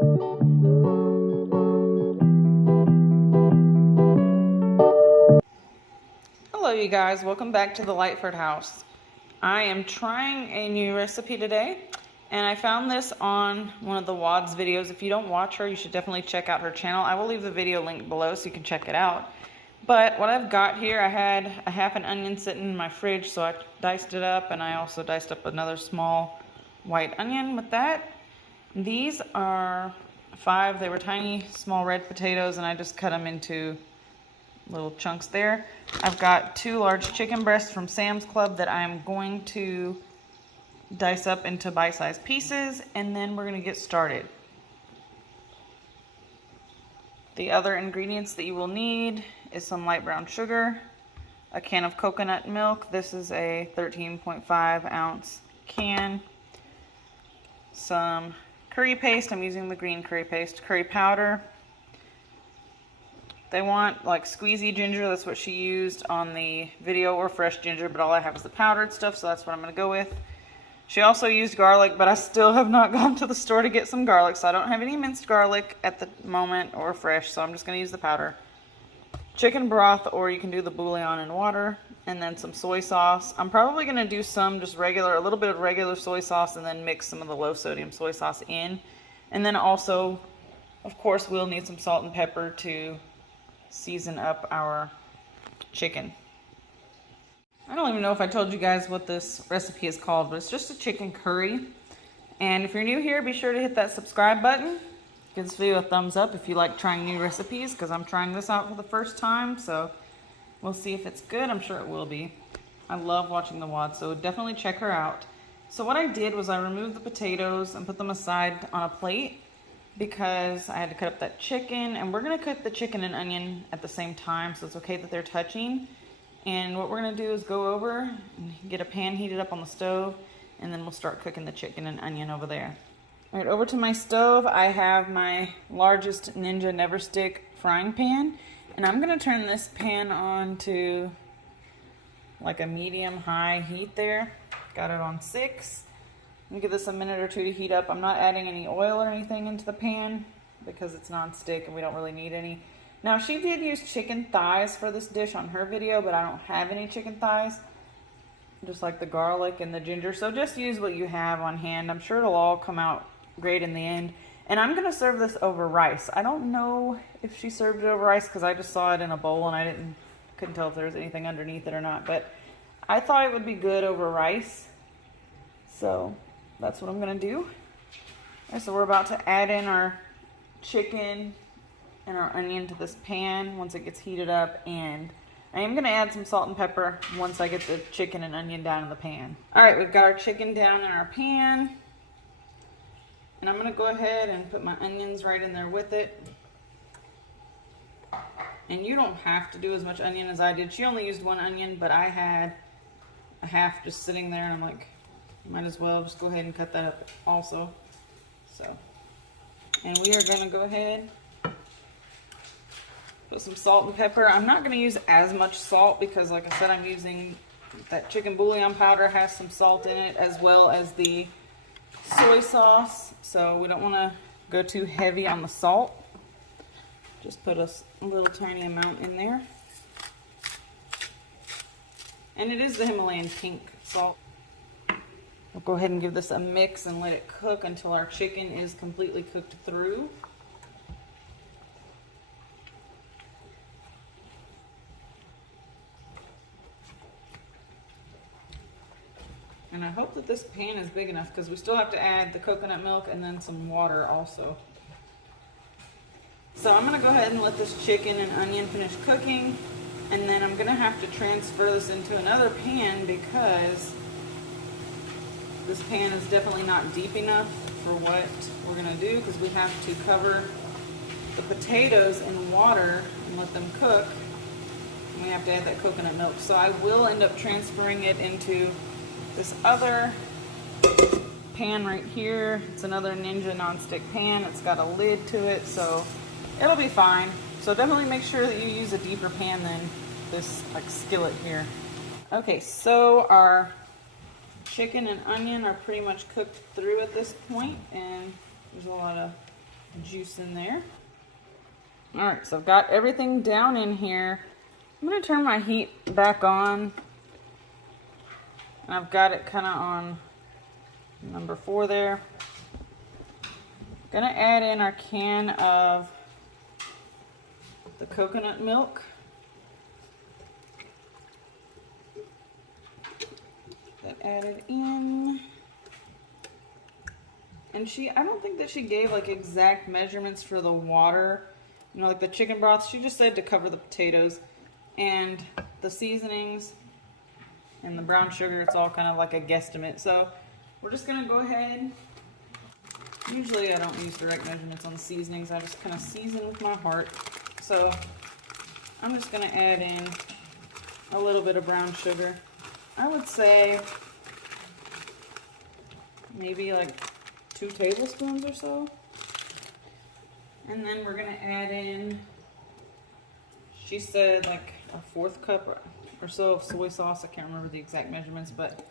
Hello you guys, welcome back to the Lightford house. I am trying a new recipe today and I found this on one of the WOD's videos. If you don't watch her, you should definitely check out her channel. I will leave the video link below so you can check it out. But what I've got here, I had a half an onion sitting in my fridge, so I diced it up, and I also diced up another small white onion with that. These are 5, they were tiny small red potatoes, and I just cut them into little chunks there. I've got 2 large chicken breasts from Sam's Club that I'm going to dice up into bite-sized pieces, and then we're going to get started. The other ingredients that you will need is some light brown sugar, a can of coconut milk. This is a 13.5 ounce can. Some curry paste. I'm using the green curry paste. Curry powder. They want like squeezy ginger. That's what she used on the video, or fresh ginger, but all I have is the powdered stuff, so that's what I'm going to go with. She also used garlic, but I still have not gone to the store to get some garlic, so I don't have any minced garlic at the moment or fresh, so I'm just going to use the powder. Chicken broth, or you can do the bouillon in water, and then some soy sauce. I'm probably going to do some just regular, a little bit of regular soy sauce, and then mix some of the low sodium soy sauce in. And then also, of course, we'll need some salt and pepper to season up our chicken. I don't even know if I told you guys what this recipe is called, but it's just a chicken curry. And if you're new here, be sure to hit that subscribe button. Give this video a thumbs up if you like trying new recipes, because I'm trying this out for the first time, so we'll see if it's good. I'm sure it will be. I love watching the WOD, so definitely check her out. So what I did was I removed the potatoes and put them aside on a plate, because I had to cut up that chicken, and we're going to cook the chicken and onion at the same time, so it's okay that they're touching. And what we're going to do is go over and get a pan heated up on the stove, and then we'll start cooking the chicken and onion over there. All right, over to my stove, I have my largest Ninja Neverstick frying pan, and I'm going to turn this pan on to like a medium-high heat there. Got it on 6. I'm going to give this a minute or 2 to heat up. I'm not adding any oil or anything into the pan because it's non-stick and we don't really need any. Now, she did use chicken thighs for this dish on her video, but I don't have any chicken thighs. Just like the garlic and the ginger. So just use what you have on hand. I'm sure it'll all come out great in the end. And I'm going to serve this over rice. I don't know if she served it over rice because I just saw it in a bowl and I couldn't tell if there was anything underneath it or not. But I thought it would be good over rice. So that's what I'm going to do. Right, so we're about to add in our chicken and our onion to this pan once it gets heated up, and I am going to add some salt and pepper once I get the chicken and onion down in the pan. Alright, we've got our chicken down in our pan, and I'm going to go ahead and put my onions right in there with it. And you don't have to do as much onion as I did. She only used 1 onion, but I had a half just sitting there, and I'm like, might as well just go ahead and cut that up also. So, and we are going to go ahead, put some salt and pepper. I'm not going to use as much salt because, like I said, I'm using that chicken bouillon powder, has some salt in it, as well as the soy sauce. So we don't want to go too heavy on the salt. Just put a little tiny amount in there. And it is the Himalayan pink salt. We'll go ahead and give this a mix and let it cook until our chicken is completely cooked through. And I hope that this pan is big enough because we still have to add the coconut milk and then some water also. So I'm going to go ahead and let this chicken and onion finish cooking, and then I'm going to have to transfer this into another pan because this pan is definitely not deep enough for what we're going to do, because we have to cover the potatoes in water and let them cook, and we have to add that coconut milk. So I will end up transferring it into this other pan right here. It's another Ninja nonstick pan. It's got a lid to it, so it'll be fine. So definitely make sure that you use a deeper pan than this like skillet here. Okay, so our chicken and onion are pretty much cooked through at this point, and there's a lot of juice in there. All right, so I've got everything down in here. I'm gonna turn my heat back on. And I've got it kind of on number 4 there. Gonna add in our can of the coconut milk. That added in. And I don't think that she gave like exact measurements for the water. You know, like the chicken broth, she just said to cover the potatoes. And the seasonings and the brown sugar, it's all kind of like a guesstimate. So we're just gonna go ahead. Usually I don't use direct measurements on the seasonings. I just kind of season with my heart. So I'm just gonna add in a little bit of brown sugar. I would say maybe like 2 tablespoons or so. And then we're gonna add in, she said like a 1/4 cup or so of soy sauce. I can't remember the exact measurements, but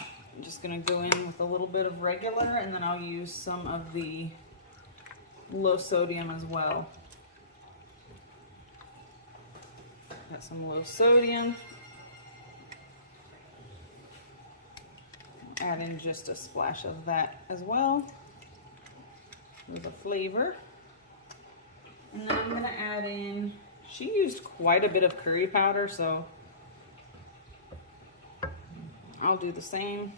I'm just gonna go in with a little bit of regular, and then I'll use some of the low sodium as well. Got some low sodium. Add in just a splash of that as well for the flavor. And then I'm gonna add in, she used quite a bit of curry powder, so I'll do the same.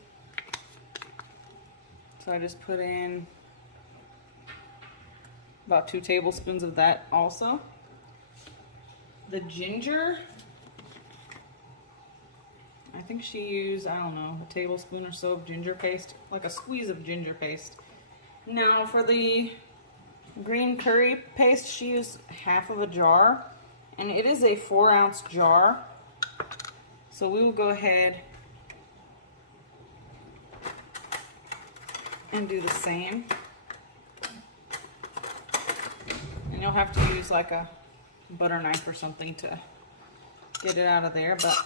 So I just put in about 2 tablespoons of that also. The ginger, I think she used, I don't know, a tablespoon or so of ginger paste, like a squeeze of ginger paste. Now for the green curry paste, she used 1/2 of a jar, and it is a 4-ounce jar. So we will go ahead and do the same. And you'll have to use like a butter knife or something to get it out of there, but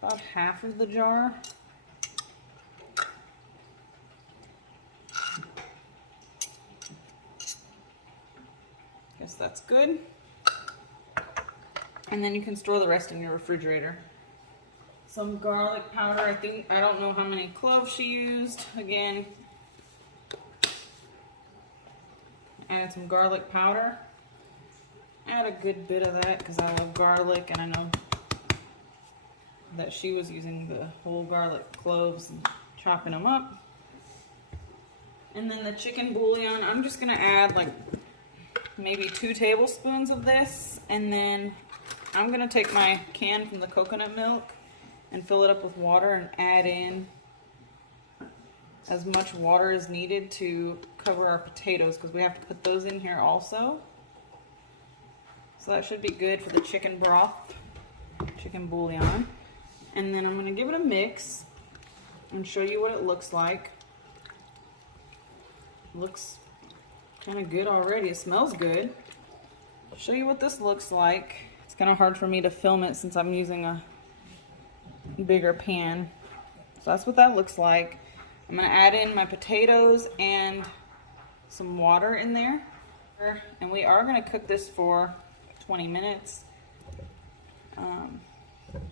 about 1/2 of the jar. Guess that's good. And then you can store the rest in your refrigerator. Some garlic powder. I don't know how many cloves she used. Again, add some garlic powder. Add a good bit of that because I love garlic, and I know that she was using the whole garlic cloves and chopping them up. And then the chicken bouillon, I'm just gonna add like maybe 2 tablespoons of this, and then I'm gonna take my can from the coconut milk and fill it up with water and add in as much water as needed to cover our potatoes, because we have to put those in here also. So that should be good for the chicken broth, chicken bouillon. And then I'm gonna give it a mix and show you what it looks like. Looks kind of good already. It smells good. I'll show you what this looks like. It's kind of hard for me to film it since I'm using a bigger pan. So that's what that looks like. I'm gonna add in my potatoes and some water in there. And we are gonna cook this for 20 minutes.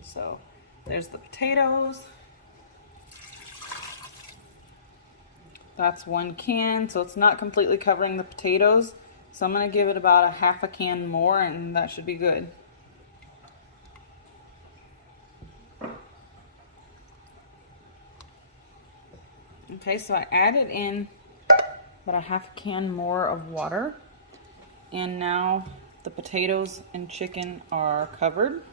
So there's the potatoes. That's 1 can, so it's not completely covering the potatoes. So I'm gonna give it about a 1/2 a can more, and that should be good. Okay, so I added in about a 1/2 can more of water, and now the potatoes and chicken are covered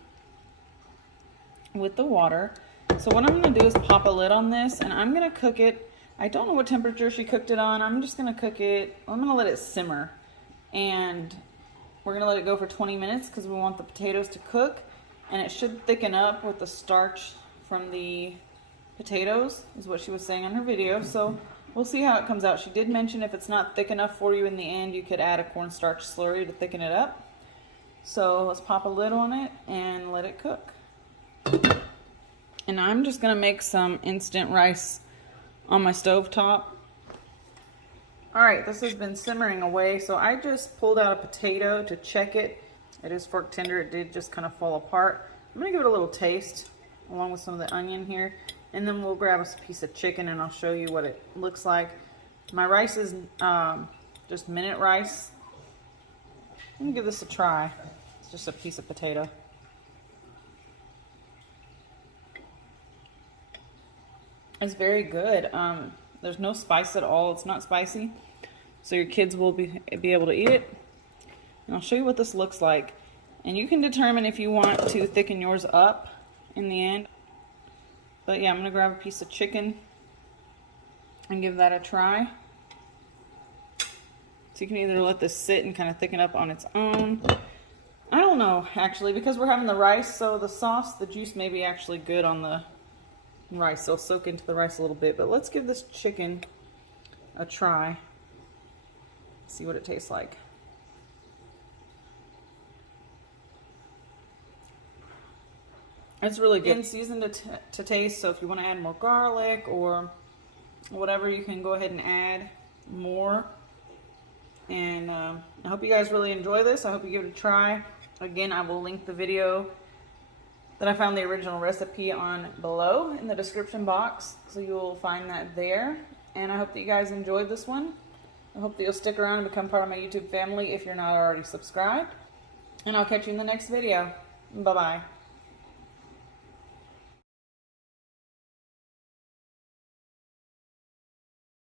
with the water. So what I'm gonna do is pop a lid on this, and I'm gonna cook it. I don't know what temperature she cooked it on. I'm just gonna cook it, I'm gonna let it simmer, and we're gonna let it go for 20 minutes because we want the potatoes to cook, and it should thicken up with the starch from the potatoes, is what she was saying on her video. So we'll see how it comes out. She did mention if it's not thick enough for you in the end, you could add a cornstarch slurry to thicken it up. So let's pop a lid on it and let it cook. And I'm just gonna make some instant rice on my stove top. All right, this has been simmering away, so I just pulled out a potato to check it. It is fork tender. It did just kind of fall apart. I'm gonna give it a little taste along with some of the onion here, and then we'll grab us a piece of chicken and I'll show you what it looks like. My rice is just minute rice. I'm gonna give this a try. It's just a piece of potato. It's very good. There's no spice at all. It's not spicy, so your kids will be able to eat it. And I'll show you what this looks like. And you can determine if you want to thicken yours up in the end. But yeah, I'm gonna grab a piece of chicken and give that a try. So you can either let this sit and kind of thicken up on its own. I don't know, actually, because we're having the rice, so the sauce, the juice may be actually good on the rice. So it'll soak into the rice a little bit. But let's give this chicken a try. See what it tastes like. It's really good. Seasoned to taste, so if you want to add more garlic or whatever, you can go ahead and add more. And I hope you guys really enjoy this. I hope you give it a try. Again, I will link the video that I found the original recipe on below in the description box, so you'll find that there. And I hope that you guys enjoyed this one. I hope that you'll stick around and become part of my YouTube family if you're not already subscribed. And I'll catch you in the next video. Bye-bye.